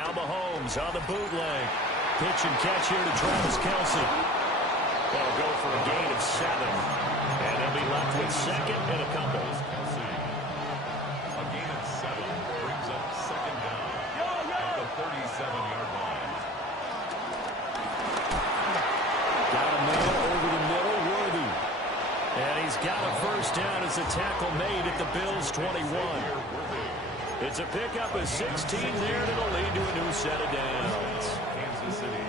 Now Mahomes on the bootleg. Pitch and catch here to Travis Kelce. They'll go for a gain of 7. And they'll be left with second and a couple. A gain of 7 brings up second down at the 37-yard line. Got a man over the middle, Worthy. And he's got a first down as a tackle made at the Bills' 21. It's a pickup of 16 there that'll lead to a new set of downs. Kansas City.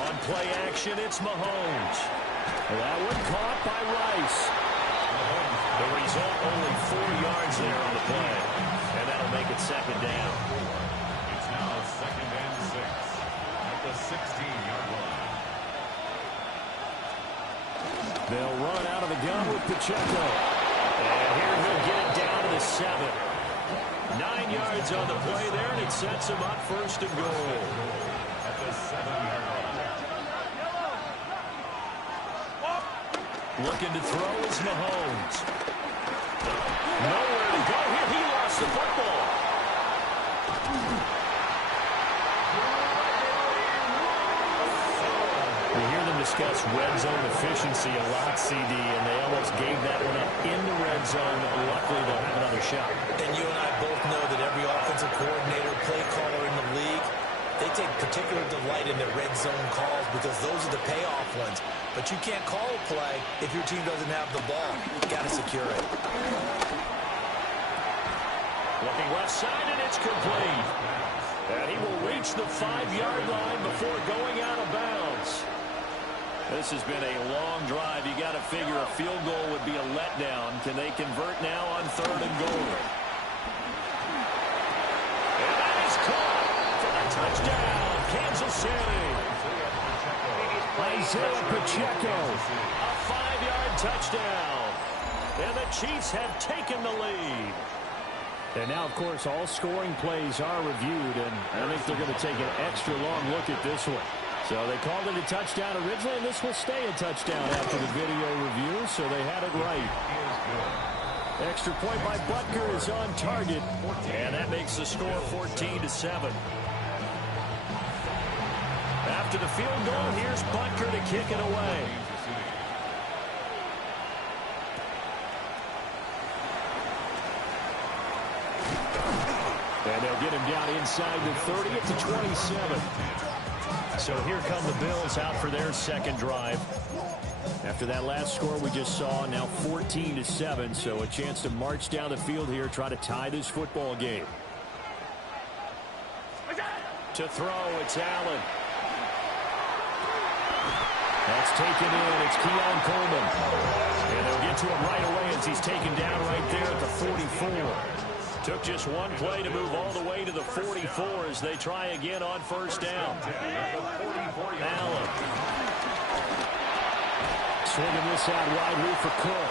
On play action, it's Mahomes. That one caught by Rice. The result, only 4 yards there on the play. And that'll make it second down. It's now second and 6 at the 16-yard line. They'll run out of the gun with Pacheco. And here he'll get it down to the 7. 9 yards on the play there, and it sets him up first and goal. At the 7-yard line. Looking to throw is Mahomes. Nowhere to go here. He lost the football. We hear them discuss red zone efficiency a lot, CD, and they almost gave that one up in the red zone. Luckily, they'll have another shot. And you and I both know that every offensive coordinator, play caller in the league, they take particular delight in their red zone calls because those are the payoff ones. But you can't call a play if your team doesn't have the ball. You've got to secure it. Looking left side, and it's complete. And he will reach the 5-yard line before going out of bounds. This has been a long drive. You got to figure a field goal would be a letdown. Can they convert now on 3rd and goal? And that is caught for the touchdown, Kansas City. Isaiah Pacheco, a 5-yard touchdown. And the Chiefs have taken the lead. And now, of course, all scoring plays are reviewed, and I think they're going to take an extra long look at this one. So they called it a touchdown originally, and this will stay a touchdown after the video review, so they had it right. Extra point by Butker is on target, and that makes the score 14-7. After the field goal, here's Butker to kick it away. And they'll get him down inside the 30 at the 27. So here come the Bills out for their second drive. After that last score we just saw, now 14-7, so a chance to march down the field here, try to tie this football game. To throw, it's Allen. That's taken in. It's Keon Coleman. And they'll get to him right away as he's taken down right there at the 44. Took just one play to move all the way to the 44 as they try again on first down. Allen. Swinging this out wide loop for Cook.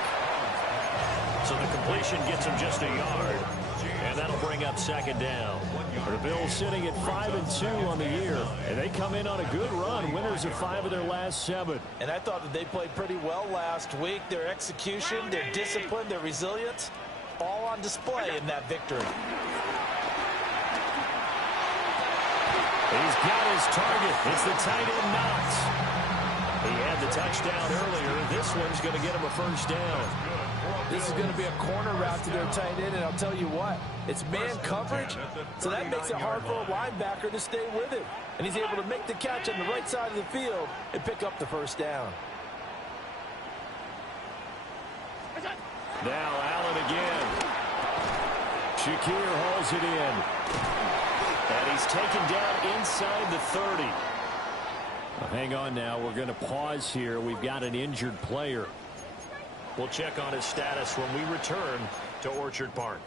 So the completion gets him just a yard. And that'll bring up second down. The Bills sitting at 5-2 on the year. And they come in on a good run. Winners of 5 of their last 7. And I thought that they played pretty well last week. Their execution, their discipline, their resilience, all on display in that victory. He's got his target. It's the tight end Knox. He had the touchdown earlier. This one's going to get him a first down. This is going to be a corner route to their tight end, and I'll tell you what, it's man coverage, so that makes it hard for a linebacker to stay with him. And he's able to make the catch on the right side of the field and pick up the first down. Now Allen again. Shakir hauls it in. And he's taken down inside the 30. Well, hang on now. We're going to pause here. We've got an injured player. We'll check on his status when we return to Orchard Park.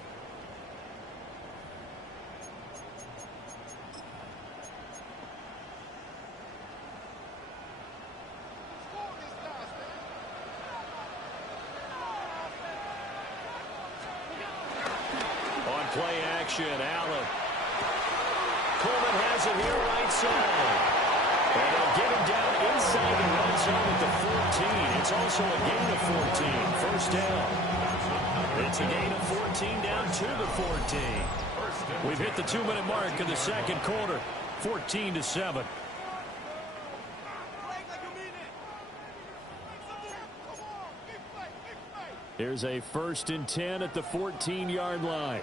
On play action, Allen. Coleman has it here right side. And they'll get him down inside the red home at the 14. It's also a gain of 14. First down. It's a gain of 14 down to the 14. We've hit the 2-minute mark of the second quarter. 14-7. Here's a 1st and 10 at the 14-yard line.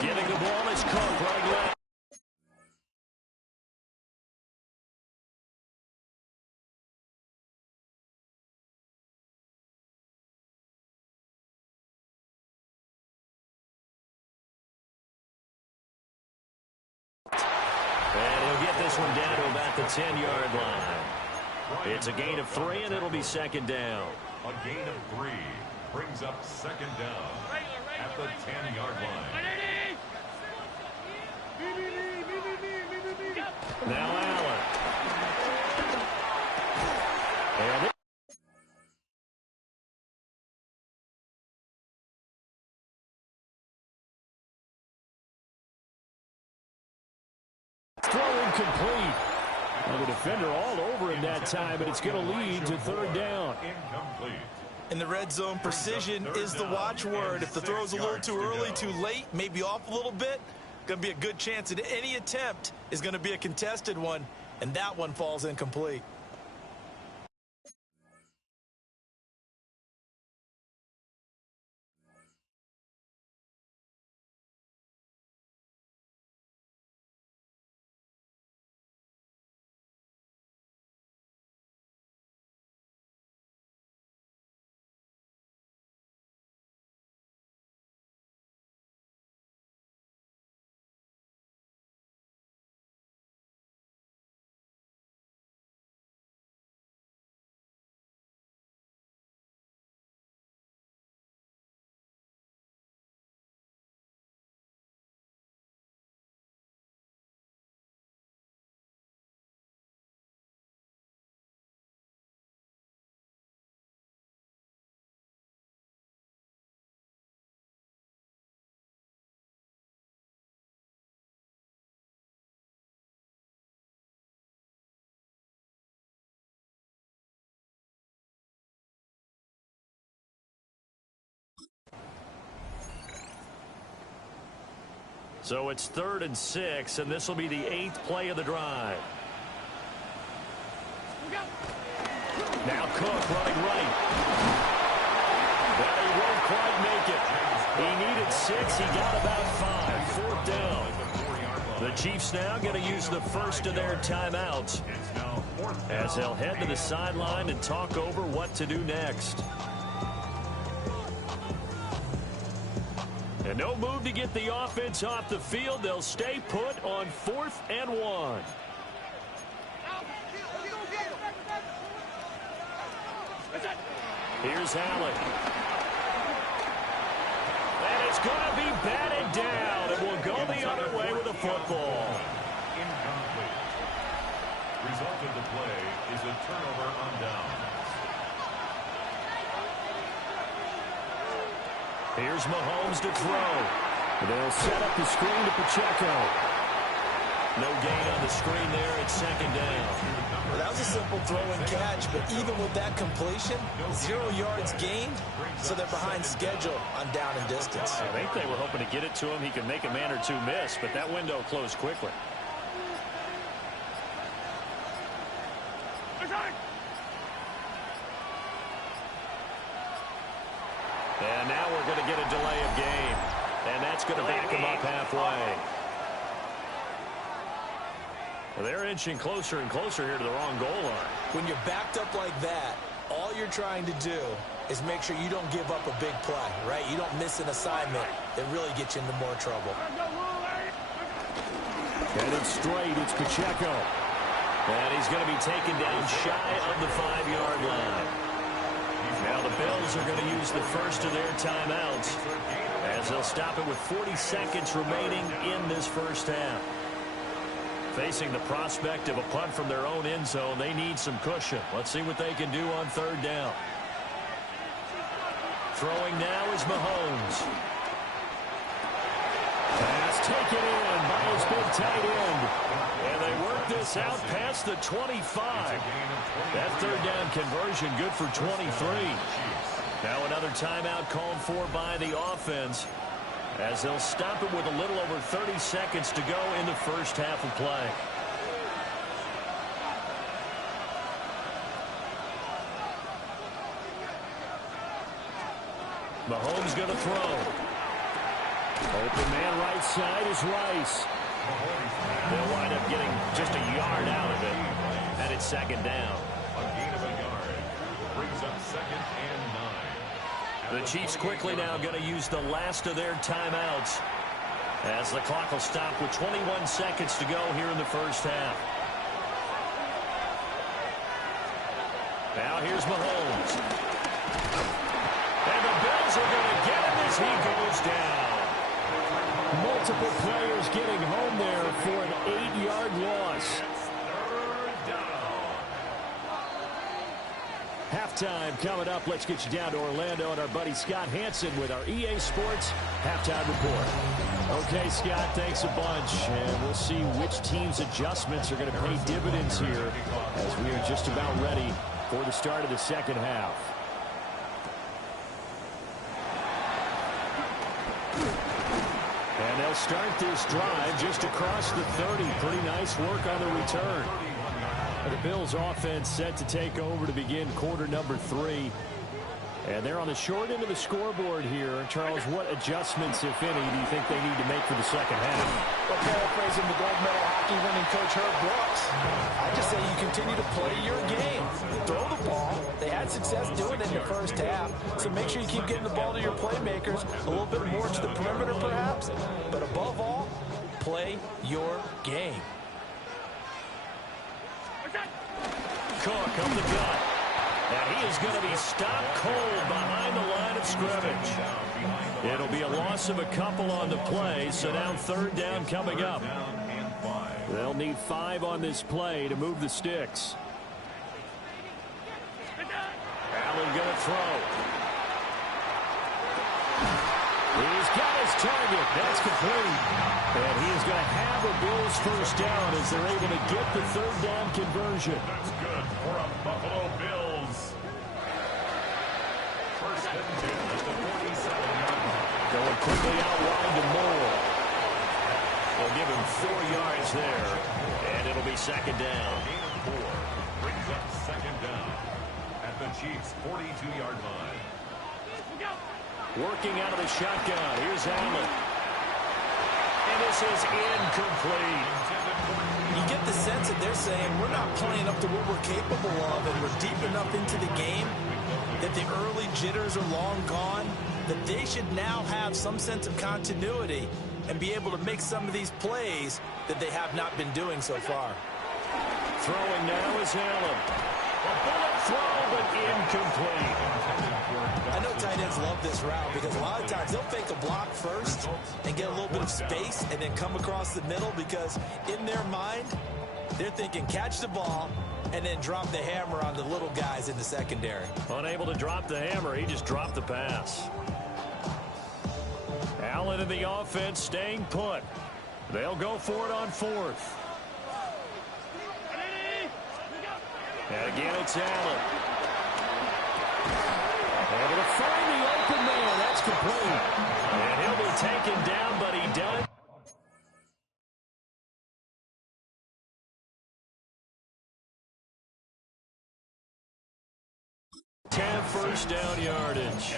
Getting the ball is Cook running left. And he'll get this one down to about the 10-yard line. It's a gain of 3, and it'll be second down. A gain of 3 brings up second down at the 10-yard line. Now Allen. And throw incomplete. Well, the defender all over him that time, and it's going to lead to third down. Incomplete. In the red zone, precision is the watchword. If the throw's a little too early, too late, maybe off a little bit, going to be a good chance that any attempt is going to be a contested one, and that one falls incomplete. so it's 3rd and 6, and this will be the 8th play of the drive. Now Cook running right. But he won't quite make it. He needed 6. He got about 5. 4th down. The Chiefs now going to use the first of their timeouts as they'll head to the sideline and talk over what to do next. And no move to get the offense off the field. They'll stay put on 4th and 1. Here's Allen. And it's going to be batted down. And will go the other way with the football. Incomplete. Result of the play is a turnover on downs. Here's Mahomes to throw. They'll set up the screen to Pacheco. No gain on the screen there. It's second down. Well, that was a simple throw and catch, but even with that completion, 0 yards gained, so they're behind schedule on down and distance. I think they were hoping to get it to him. He could make a man or two miss, but that window closed quickly. And now we're going to get a delay of game. And that's going to back him up halfway. Well, they're inching closer and closer here to the wrong goal line. When you're backed up like that, all you're trying to do is make sure you don't give up a big play, right? You don't miss an assignment that really gets you into more trouble. And it's straight. It's Pacheco. And he's going to be taken down shy of the 5-yard line. Now the Bills are going to use the first of their timeouts as they'll stop it with 40 seconds remaining in this first half. Facing the prospect of a punt from their own end zone, they need some cushion. Let's see what they can do on 3rd down. Throwing now is Mahomes. Pass taken in by his big tight end. And they work this out past the 25. That 3rd down conversion good for 23. Now another timeout called for by the offense as they'll stop it with a little over 30 seconds to go in the first half of play. Mahomes going to throw. Open man right side is Rice. They'll wind up getting just a yard out of it. And it's second down. A gain of a yard. Brings up second and 9. The Chiefs quickly now going to use the last of their timeouts as the clock will stop with 21 seconds to go here in the first half. Now here's Mahomes. And the Bills are going to get him as he goes down. Multiple players getting home there for an 8-yard loss. Halftime coming up. Let's get you down to Orlando and our buddy Scott Hansen with our EA Sports Halftime Report. Okay, Scott, thanks a bunch. And we'll see which team's adjustments are going to pay dividends here as we are just about ready for the start of the second half. And they'll start this drive just across the 30. Pretty nice work on the return. The Bills offense set to take over to begin quarter number 3. And they're on the short end of the scoreboard here. Charles, what adjustments, if any, do you think they need to make for the second half? Well, paraphrasing the gold medal hockey winning coach Herb Brooks, I just say you continue to play your game. Throw the ball. They had success doing it in the first half, so make sure you keep getting the ball to your playmakers, a little bit more to the perimeter perhaps, but above all, play your game. Cook up the gut. And he is going to be stopped cold behind the line of scrimmage. It'll be a loss of a couple on the play, so now third down coming up. They'll need 5 on this play to move the sticks. Allen going to throw. He's got his target. That's complete. And he is going to have a Bills first down as they're able to get the third down conversion. That's good for a Buffalo Bills. First and 10 at the 47-yard line. Going quickly out wide to Moore. They'll give him 4 yards there. And it'll be second down. Gain of 4 brings up second down at the Chiefs' 42-yard line. Working out of the shotgun. Here's Allen. And this is incomplete. You get the sense that they're saying we're not playing up to what we're capable of, and we're deep enough into the game that the early jitters are long gone, that they should now have some sense of continuity and be able to make some of these plays that they have not been doing so far. Throwing now is Allen. A bullet throw, but incomplete. I know tight ends love this route because a lot of times they'll fake a block first and get a little bit of space and then come across the middle because in their mind, they're thinking catch the ball and then drop the hammer on the little guys in the secondary. Unable to drop the hammer, he just dropped the pass. Allen in the offense staying put. They'll go for it on 4th. And again, it's Allen. Able to find the open man. That's complete. And he'll be taken down, but he does. 10 first down yardage.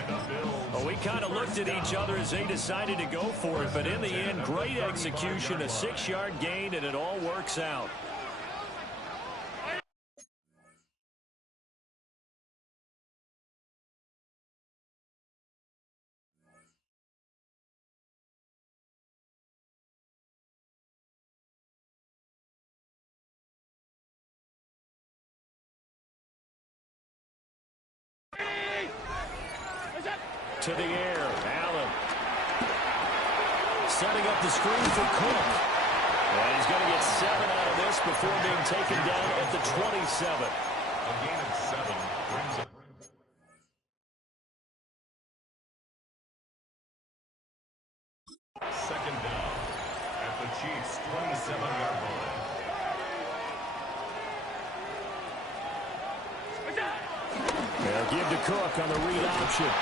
Well, we kind of looked at each other as they decided to go for it, but in the end, great execution, a 6-yard gain, and it all works out. To the air, Allen. Setting up the screen for Cook. And he's going to get 7 out of this before being taken down at the 27. A gain of 7 brings up. Second down at the Chiefs' 27-yard line. They'll give to Cook on the read option.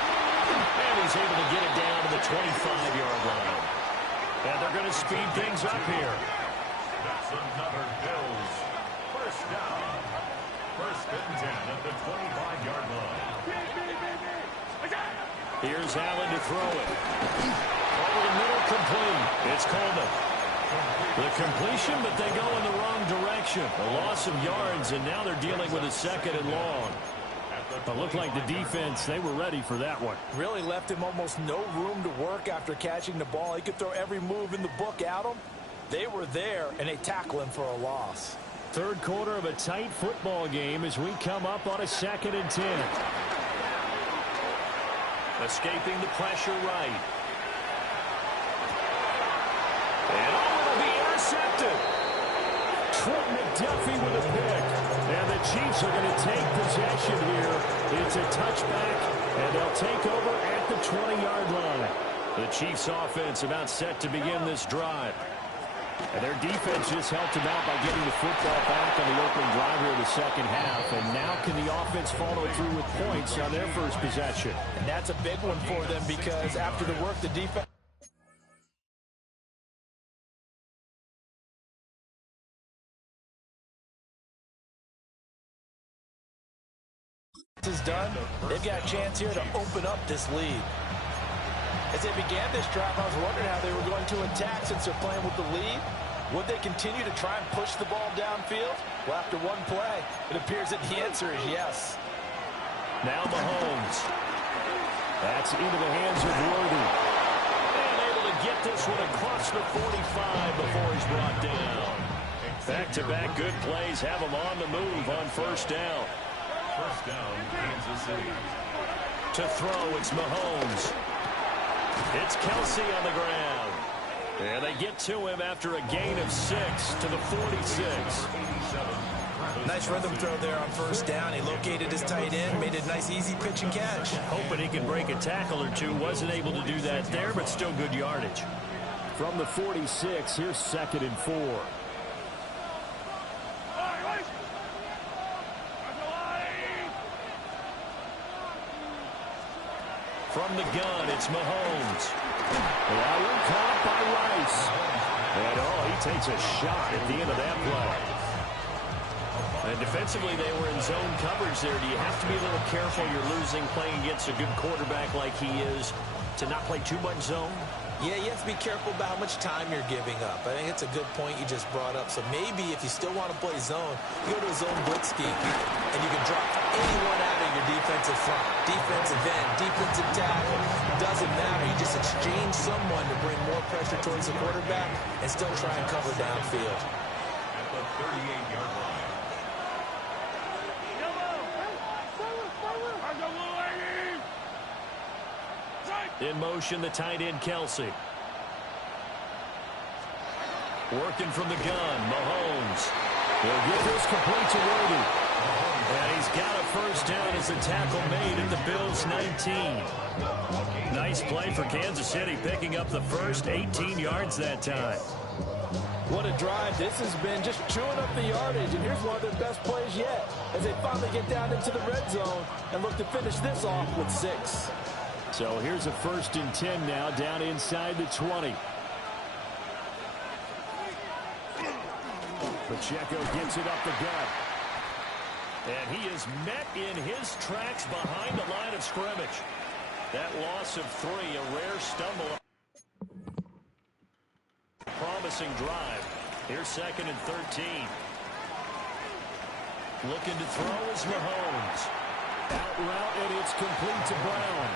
And he's able to get it down to the 25-yard line. And they're going to speed things up here. That's another Bills first down. First and 10 at the 25-yard line. Here's Allen to throw it. Over the middle, complete. It's Coleman. The completion, but they go in the wrong direction. A loss of yards, and now they're dealing with a 2nd and long. It looked like the defense, they were ready for that one. Really left him almost no room to work after catching the ball. He could throw every move in the book at him. They were there, and they tackle him for a loss. Third quarter of a tight football game as we come up on a 2nd and 10. Escaping the pressure right. And it'll be intercepted. Trent McDuffie with a pick. And the Chiefs are going to take possession here. It's a touchback, and they'll take over at the 20-yard line. The Chiefs offense about set to begin this drive. And their defense just helped them out by getting the football back on the opening drive here in the second half. And now can the offense follow through with points on their first possession? And that's a big one for them because after the work the defense is done, they've got a chance here to open up this lead. As they began this drive, I was wondering how they were going to attack since they're playing with the lead. Would they continue to try and push the ball downfield? Well, after one play, it appears that the answer is yes. Now Mahomes. That's into the hands of Worthy. And able to get this one across the 45 before he's brought down. Back-to-back good plays have him on the move on first down. First down, Kansas City. To throw, it's Mahomes. It's Kelsey on the ground. And they get to him after a gain of 6 to the 46. Nice rhythm throw there on first down. He located his tight end, made a nice easy pitch and catch. Hoping he could break a tackle or two. Wasn't able to do that there, but still good yardage. From the 46, here's 2nd and 4. From the gun, it's Mahomes. Allen caught by Rice. And, he takes a shot at the end of that play. And defensively, they were in zone coverage there. Do you have to be a little careful? You're losing playing against a good quarterback like he is to not play too much zone? Yeah, you have to be careful about how much time you're giving up. I think it's a good point you just brought up. So maybe if you still want to play zone, you go to a zone blitz scheme, and you can drop anyone out of your defensive front. Defensive end, defensive tackle, doesn't matter. You just exchange someone to bring more pressure towards the quarterback and still try and cover downfield. At the 38-yard line. In motion, the tight end, Kelsey. Working from the gun, Mahomes. He'll get this complete to Worthy. And he's got a first down as the tackle made at the Bills' 19. Nice play for Kansas City, picking up the first 18 yards that time. What a drive this has been, just chewing up the yardage. And here's one of their best plays yet as they finally get down into the red zone and look to finish this off with 6. So here's a 1st and 10 now, down inside the 20. Pacheco gets it up the gut. And he is met in his tracks behind the line of scrimmage. That loss of 3, a rare stumble. Promising drive. Here's 2nd and 13. Looking to throw is Mahomes. Out route, and it's complete to Brown.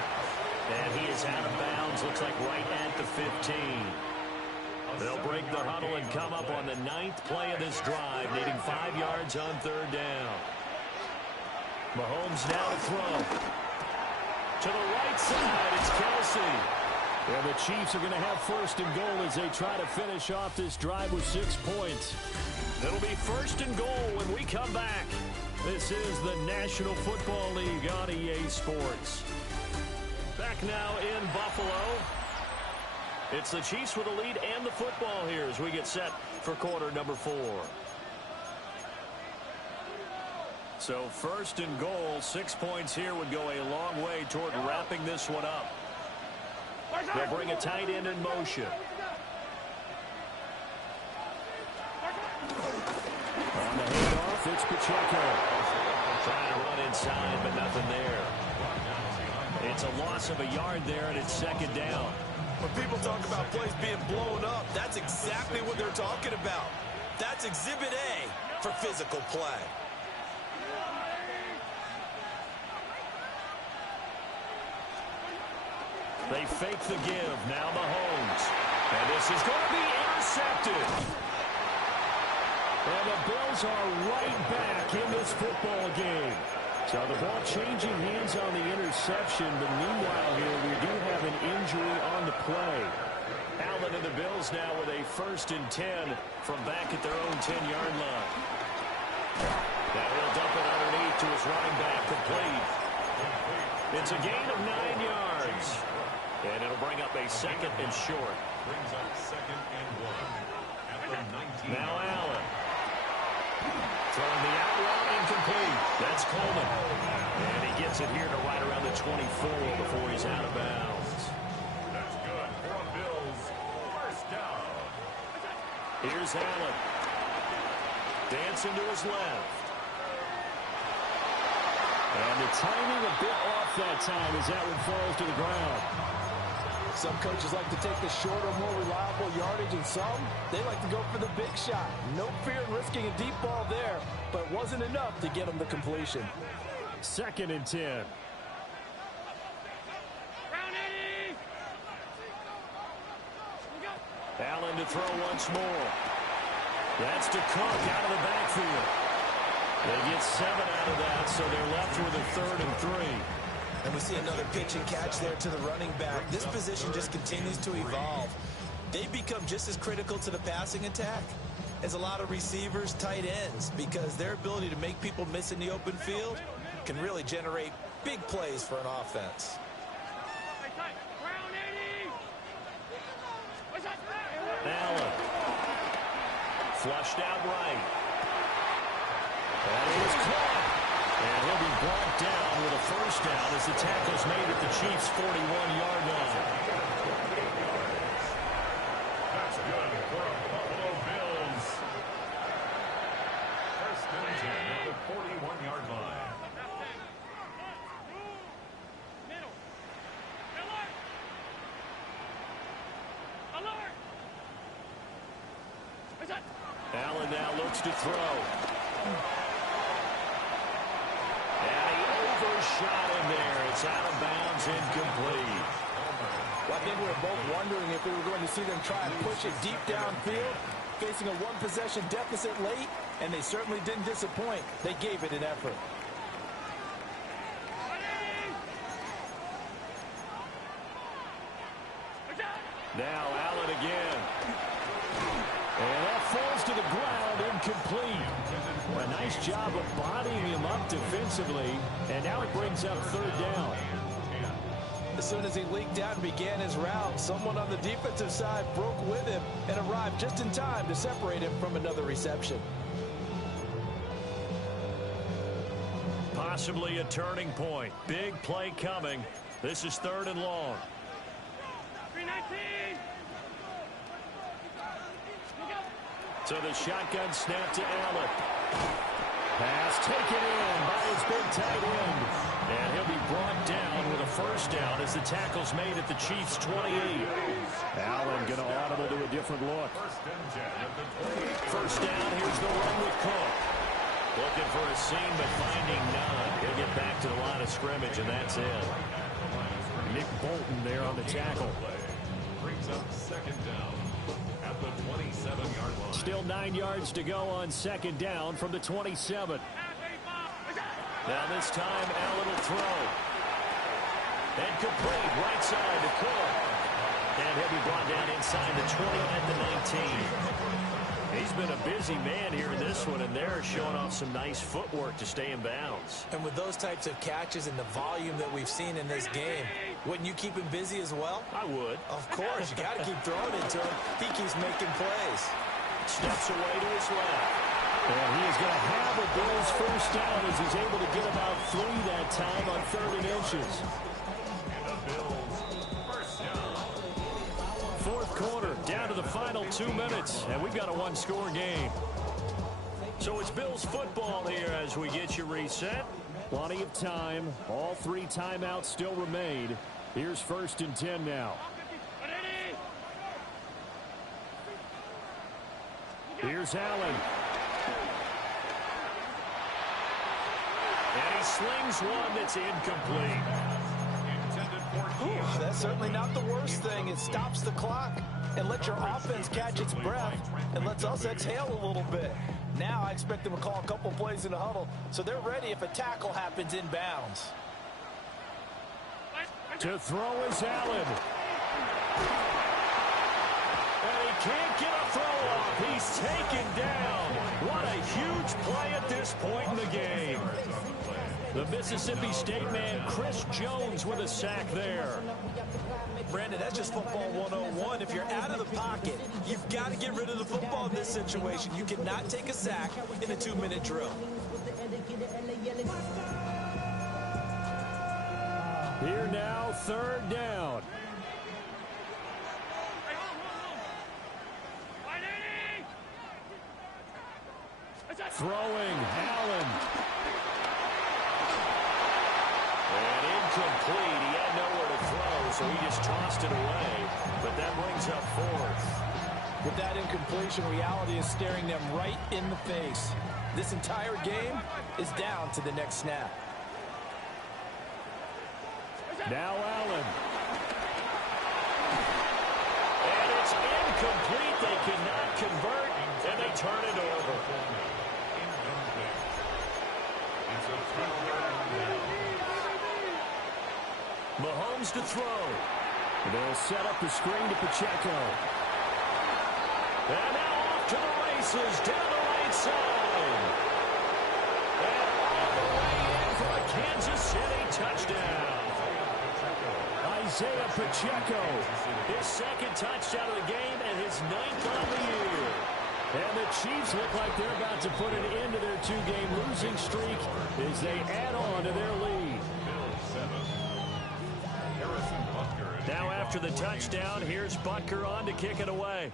And he is out of bounds, looks like right at the 15. They'll break the huddle and come up on the 9th play of this drive, needing 5 yards on 3rd down. Mahomes now to throw. To the right side, it's Kelsey. And the Chiefs are going to have 1st and goal as they try to finish off this drive with 6 points. It'll be 1st and goal when we come back. This is the National Football League on EA Sports. Back now in Buffalo. It's the Chiefs with the lead and the football here as we get set for quarter number 4. So 1st and goal, 6 points here would go a long way toward wrapping this one up. They'll bring a tight end in motion. On the handoff, it's Pacheco. Trying to run inside, but nothing there. It's a loss of a yard there, and it's second down. When people talk about plays being blown up, that's exactly what they're talking about. That's Exhibit A for physical play. They fake the give. Now Mahomes. And this is going to be intercepted. And the Bills are right back in this football game. So the ball changing hands on the interception, but meanwhile here we do have an injury on the play. Allen and the Bills now with a 1st and 10 from back at their own 10-yard line. Now he'll dump it underneath to his running back, complete. It's a gain of 9 yards. And it'll bring up a 2nd and short. Brings up 2nd and 1 at the 19. Now Allen. Throwing the out route, incomplete. That's Coleman. And he gets it here to right around the 24 before he's out of bounds. That's good for Bills. 1st down. Here's Allen. Dancing to his left. And the timing a bit off that time as that one falls to the ground. Some coaches like to take the shorter, more reliable yardage, and some, they like to go for the big shot. No fear in risking a deep ball there, but it wasn't enough to get them the completion. 2nd and 10. Allen to throw once more. That's to Cook out of the backfield. They get 7 out of that, so they're left with a 3rd and 3. And we see another pitch and catch there to the running back. This position just continues to evolve. They become just as critical to the passing attack as a lot of receivers, tight ends, because their ability to make people miss in the open field can really generate big plays for an offense. Allen. Flushed out right. And it was caught. And he'll be brought down with a 1st down as the tackle's made at the Chiefs' 41-yard line. That's good for a Buffalo Bills. 1st and 10 at the 41-yard line. Allen now looks to throw. And he overshot him there. It's out of bounds, incomplete. Well, I think we were both wondering if we were going to see them try and push it deep downfield, facing a 1-possession deficit late, and they certainly didn't disappoint. They gave it an effort. Now Allen again. And that falls to the ground, incomplete. A nice job of bodying him up defensively, and now it brings up 3rd down. As soon as he leaked out and began his route, someone on the defensive side broke with him and arrived just in time to separate him from another reception. Possibly a turning point. Big play coming. This is 3rd and long. So the shotgun snap to Allen. Pass taken in by his big tight end. And he'll be brought down with a 1st down as the tackle's made at the Chiefs' 28. Allen going to audible to a different look. 1st down, here's the run with Cook. Looking for a seam, but finding none. He'll get back to the line of scrimmage, and that's it. Nick Bolton there on the tackle. Brings up 2nd down at the 27-yard line. Still 9 yards to go on 2nd down from the 27. Now this time, Allen will throw. And complete, right side to Cook. And he'll be brought down inside the 20 at the 19. He's been a busy man here in this one, and they're showing off some nice footwork to stay in bounds. And with those types of catches and the volume that we've seen in this game, wouldn't you keep him busy as well? I would. Of course. You got to keep throwing it to him. He keeps making plays. Steps away to his left. And he is going to have a Bills 1st down as he's able to get about 3 that time on 3rd and inches. And the Bills 1st down. 4th quarter, down to the final 2 minutes, and we've got a 1-score game. So it's Bills football here as we get you reset. Plenty of time. All 3 timeouts still remain. Here's 1st and 10 now. Here's Allen. And he slings one that's incomplete. Ooh, that's certainly not the worst thing. It stops the clock and lets your offense catch its breath and lets us exhale a little bit. Now I expect them to call a couple plays in the huddle so they're ready if a tackle happens inbounds. To throw is Allen. And he can't get a throw off. He's taken down. What a huge play at this point in the game. The Mississippi State man, Chris Jones, with a sack there. Brandon, that's just football 101. If you're out of the pocket, you've got to get rid of the football in this situation. You cannot take a sack in a 2-minute drill. Here now, 3rd down. Throwing, Allen. And incomplete. He had nowhere to throw, so he just tossed it away. But that brings up 4th. With that incompletion, reality is staring them right in the face. This entire game is down to the next snap. Now Allen. And it's incomplete. They cannot convert, and they turn it over. Mahomes to throw. They'll set up the screen to Pacheco. And now off to the races down the right side. And all the way in for a Kansas City touchdown. Isaiah Pacheco, his 2nd touchdown of the game and his 9th on the year. And the Chiefs look like they're about to put an end to their 2-game losing streak as they add on to their lead. Now after the touchdown, here's Butker on to kick it away.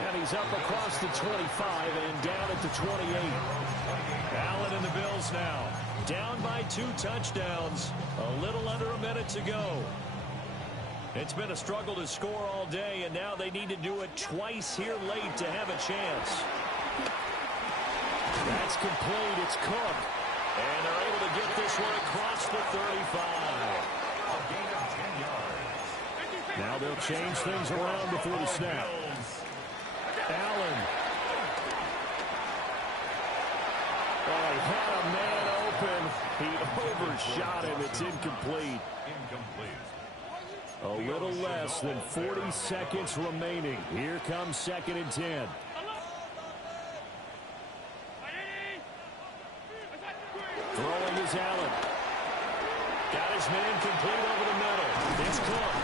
And he's up across the 25 and down at the 28. Allen and the Bills now down by 2 touchdowns. A little under a minute to go. It's been a struggle to score all day, and now they need to do it twice here late to have a chance. That's complete. It's Cook. And they're able to get this one across the 35. A gain of 10 yards. Now they'll change things around before the snap. Allen. Oh, he had a man open. He overshot him. It's incomplete. A little less than 40 seconds remaining. Here comes 2nd and 10. Throwing is Allen. Got his man complete over the middle. It's Cook.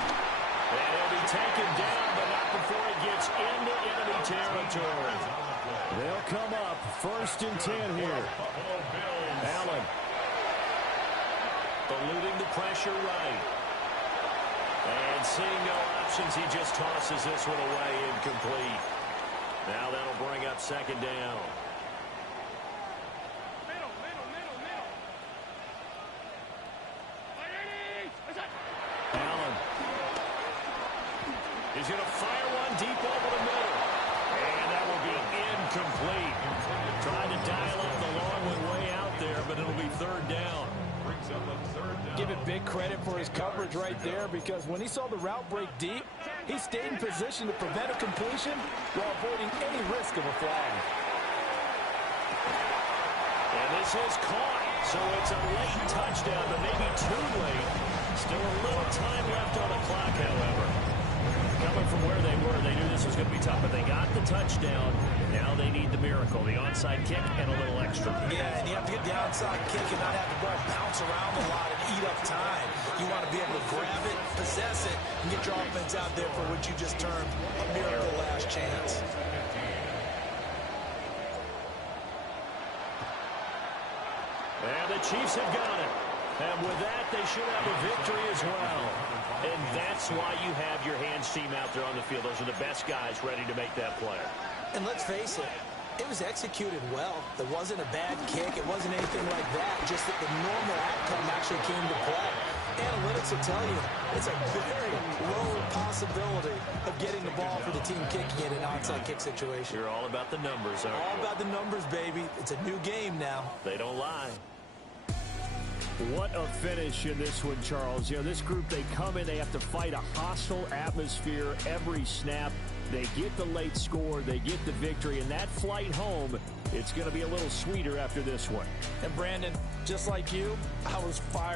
And he'll be taken down, but not before he gets into enemy territory. They'll come up 1st and 10 here. Allen. Eluding the pressure right. And seeing no options, he just tosses this one away incomplete. Now that'll bring up 2nd down. Allen. He's going to fire one deep over the middle. And that will be incomplete. Trying to dial up the long one way out there, but it'll be 3rd down. Give it big credit for his coverage right there, because when he saw the route break deep, he stayed in position to prevent a completion while avoiding any risk of a flag. And this is caught, so it's a late touchdown, but maybe too late. Still a little time left on the clock, however. Coming from where they were, they knew this was going to be tough, but they got the touchdown. Now they need the miracle, the onside kick and a little extra. Yeah, and you have to get the onside kick and not have the ball bounce around a lot and eat up time. You want to be able to grab it, possess it, and get your offense out there for what you just termed a miracle last chance. And the Chiefs have got it. And with that, they should have a victory as well. And that's why you have your hands team out there on the field. Those are the best guys ready to make that play. And let's face it, it was executed well. There wasn't a bad kick. It wasn't anything like that. Just that the normal outcome actually came to play. Analytics will tell you it's a very low possibility of getting the ball for the team kicking it in an onside kick situation. You're all about the numbers, aren't you? All about the numbers, baby. It's a new game now. They don't lie. What a finish in this one, Charles. You know, this group, they come in, they have to fight a hostile atmosphere every snap. They get the late score, they get the victory, and that flight home, it's going to be a little sweeter after this one. And Brandon, just like you, I was fired